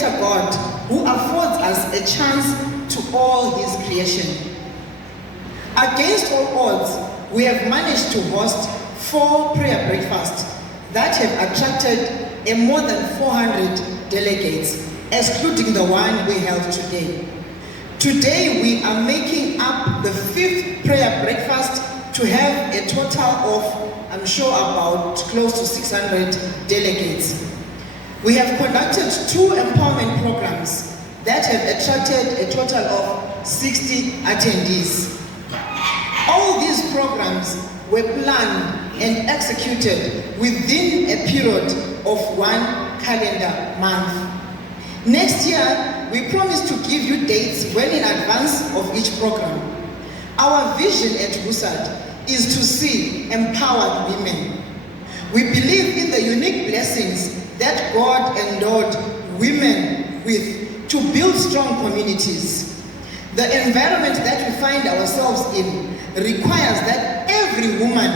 Creator God who affords us a chance to all His creation. Against all odds, we have managed to host 4 prayer breakfasts that have attracted more than 400 delegates, excluding the one we held today. Today, we are making up the 5th prayer breakfast to have a total of, I'm sure, about close to 600 delegates. We have conducted 2 empowerment programs that have attracted a total of 60 attendees. All these programs were planned and executed within a period of 1 calendar month. Next year, we promise to give you dates well in advance of each program. Our vision at WOSAD is to see empowered women. We believe in the unique blessings that God endowed women with to build strong communities. The environment that we find ourselves in requires that every woman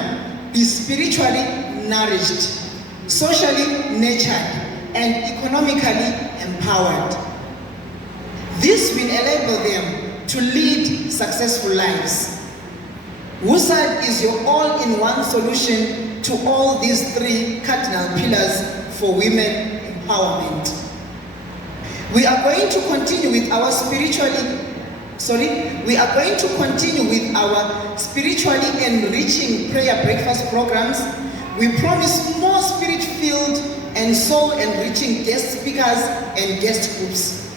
be spiritually nourished, socially nurtured, and economically empowered. This will enable them to lead successful lives. WOSAD is your all-in-one solution to all these 3 cardinal pillars for women empowerment. We are going to continue with our spiritually enriching prayer breakfast programs. We promise more spirit-filled and soul-enriching guest speakers and guest groups.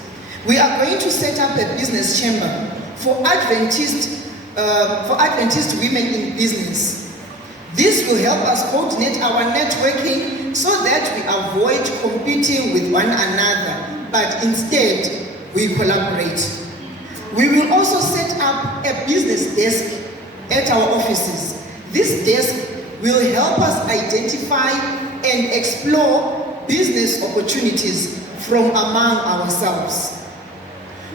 We are going to set up a business chamber for Adventist women in business. This will help us coordinate our networking so that we avoid competing with one another, but instead we collaborate. We will also set up a business desk at our offices. This desk will help us identify and explore business opportunities from among ourselves.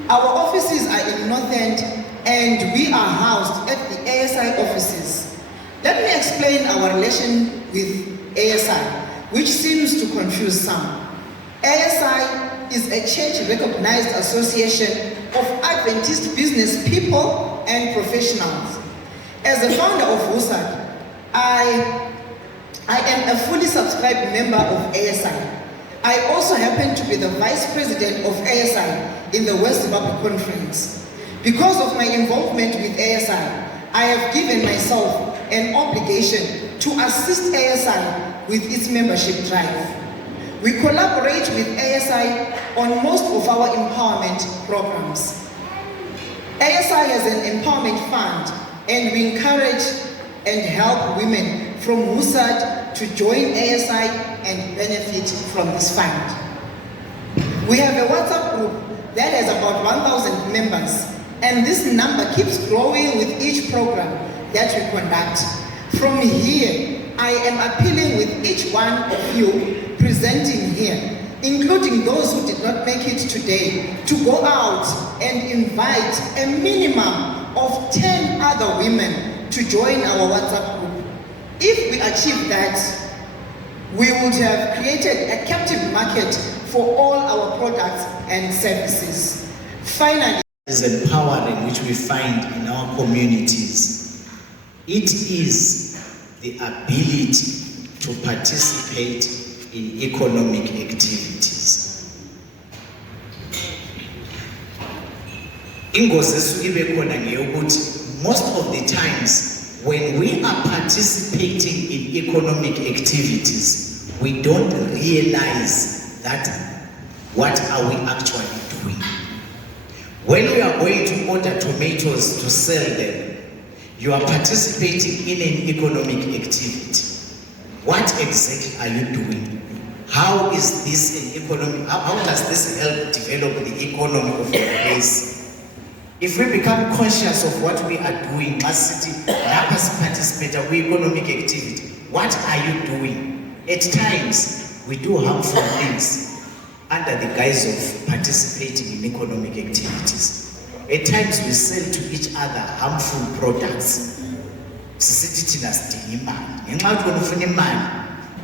Our offices are in North End and we are housed at the ASI offices. Let me explain our relation with ASI, which seems to confuse some. ASI is a church-recognized association of Adventist business people and professionals. As a founder of WOSAD, I am a fully subscribed member of ASI. I also happen to be the Vice President of ASI in the West Zimbabwe Conference. Because of my involvement with ASI, I have given myself an obligation to assist ASI with its membership drive. We collaborate with ASI on most of our empowerment programs. ASI has an empowerment fund, and we encourage and help women from WOSAD to join ASI and benefit from this fund. We have a WhatsApp group that has about 1,000 members, and this number keeps growing with each program that we conduct. From here, I am appealing with each one of you presenting here, including those who did not make it today, to go out and invite a minimum of 10 other women to join our WhatsApp group. If we achieve that, we would have created a captive market for all our products and services. Finally, is empowering, which we find in our communities. It is the ability to participate in economic activities. Ingozi ibe khona ngeyokuthi most of the times when we are participating in economic activities, we don't realize that what are we actually doing. When we are going to order tomatoes to sell them, you are participating in an economic activity. What exactly are you doing? How is this an economic? How does this help develop the economy of the place? If we become conscious of what we are doing as city, participate in economic activity, what are you doing? At times, we do harmful things under the guise of participating in economic activities. At times, we sell to each other harmful products.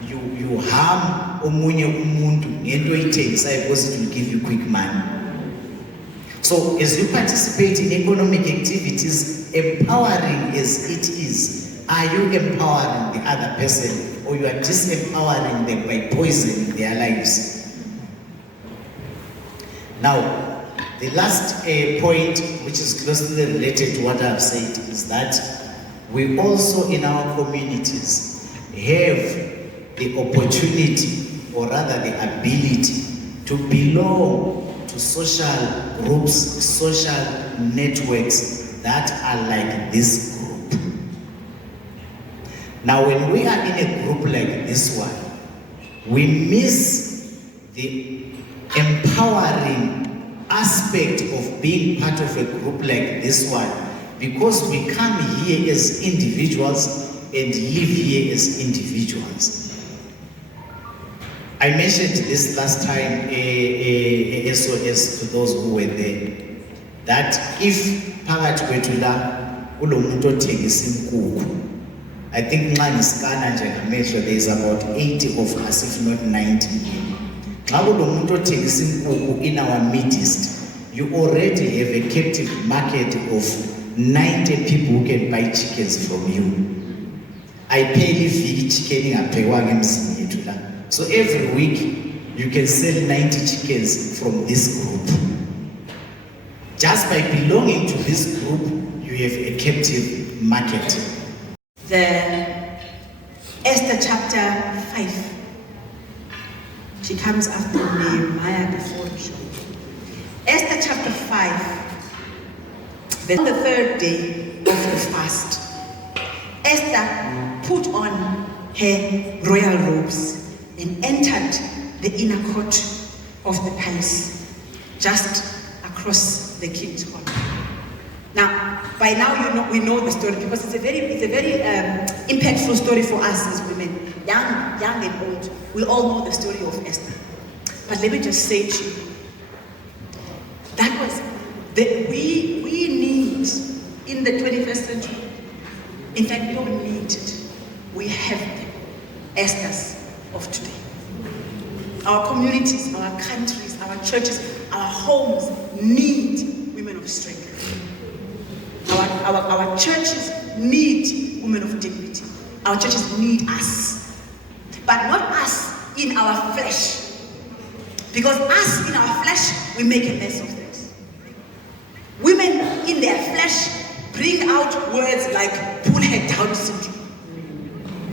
you harm omunye umuntu ngento oyithengisayo because it will give you quick money. So as you participate in economic activities, empowering as it is, are you empowering the other person, or you are disempowering them by poisoning their lives? Now, the last point, which is closely related to what I've said, is that we also in our communities have the opportunity, or rather the ability, to belong to social groups, social networks that are like this group. Now, when we are in a group like this one, we miss the empowering aspect of being part of a group like this one, because we come here as individuals and live here as individuals. I mentioned this last time, SOS, to those who were there, that if phakathi kwethu la kulomuntu othengisa inkukhu, I think nxa ngiskana nje ngamehlo there is about 80 of us, if not 90. Xa kulomuntu othengisa inkukhu in our midst, you already have a captive market of 90 people who can buy chickens from you. I pay viki chicken ingaphekwanga emzini yethu la. So every week you can sell 90 chickens from this group. Just by belonging to this group, you have a captive market. The Esther chapter 5. She comes after Nehemiah before Job. Esther chapter 5. On the third day of the fast, Esther put on her royal robes and entered the inner court of the palace, just across the king's hall. Now, by now we know the story, because it's a very impactful story for us as women, young and old. We all know the story of Esther. But let me just say to you, that was that we need in the 21st century. In fact, we don't need it. We have them, Esther's of today. Our communities, our countries, our churches, our homes need women of strength. Our churches need women of dignity. Our churches need us. But not us in our flesh. Because us in our flesh, we make a mess of things. Women in their flesh bring out words like pull her down syndrome.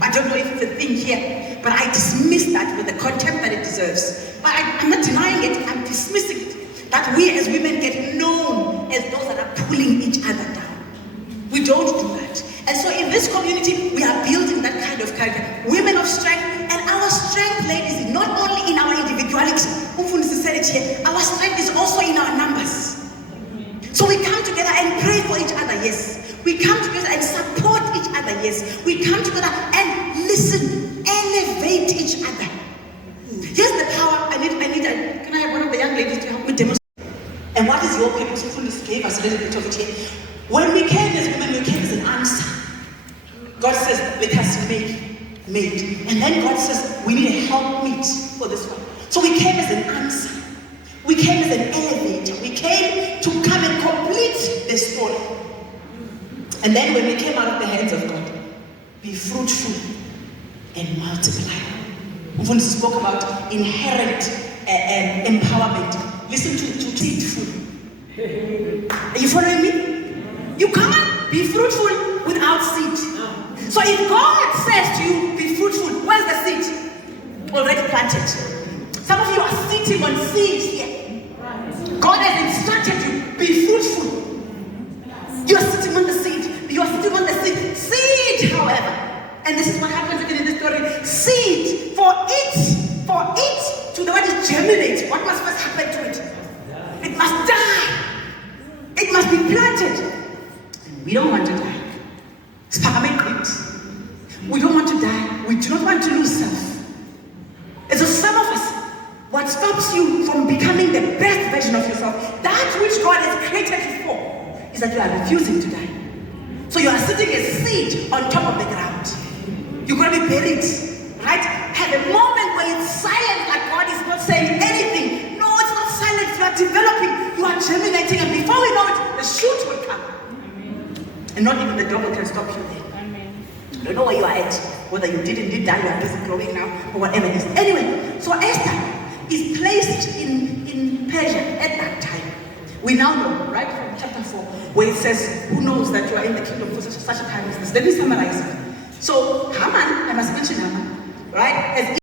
I don't know if it's a thing here, but I dismiss that with the contempt that it deserves. But I'm not denying it, I'm dismissing it. That we as women get known as those that are pulling each other down. We don't do that. And so in this community, we are building that kind of character. Women of strength, and our strength, ladies, is not only in our individuality. Our strength is also in our numbers. So we come together and pray for each other, yes. We come together and support each other, yes. We come together and listen, elevate each other. Here's the power. Can I have one of the young ladies to help me demonstrate? And what is your purpose? Who gave us a little bit of it here. When we came as women, we came as an answer. God says, let us make made. And then God says, we need a helpmeet for this one. So we came as an answer. We came as an elevator. We came to come and complete the story. And then when we came out of the hands of God, be fruitful and multiply. When we spoke about inherent empowerment, listen to seedful. Are you following me? You can't be fruitful without seed. So if God says to you, be fruitful, where's the seed? Already planted. Some of you are sitting on seeds here. God has instructed you, be fruitful. You're sitting on the seed. You're sitting on the seed. Seed, however, and this is what happens even in this story, seed, for it to the way it germinates, what must first happen to it? It must die. It must be planted. And we don't want to die. We don't want to die. We do not want to lose self. And so some of us, what stops you from becoming the best version of yourself, that which God has created you for, is that you are refusing to die. So you are sitting as seed on top of the ground. You're going to be buried right? Have a moment where it's silent, like God is not saying anything. No, it's not silent. You are developing, you are germinating, and before we know it, the shoot will come. And not even the devil can stop you there. I don't know where you are at, whether you did indeed die, you are busy growing now, or whatever it is. Anyway, so Esther is placed in Persia at that time. We now know, right, from chapter 4, where it says, who knows that you are in the kingdom for such a time as this. Let me summarize it. So Haman, I must mention Haman, right, as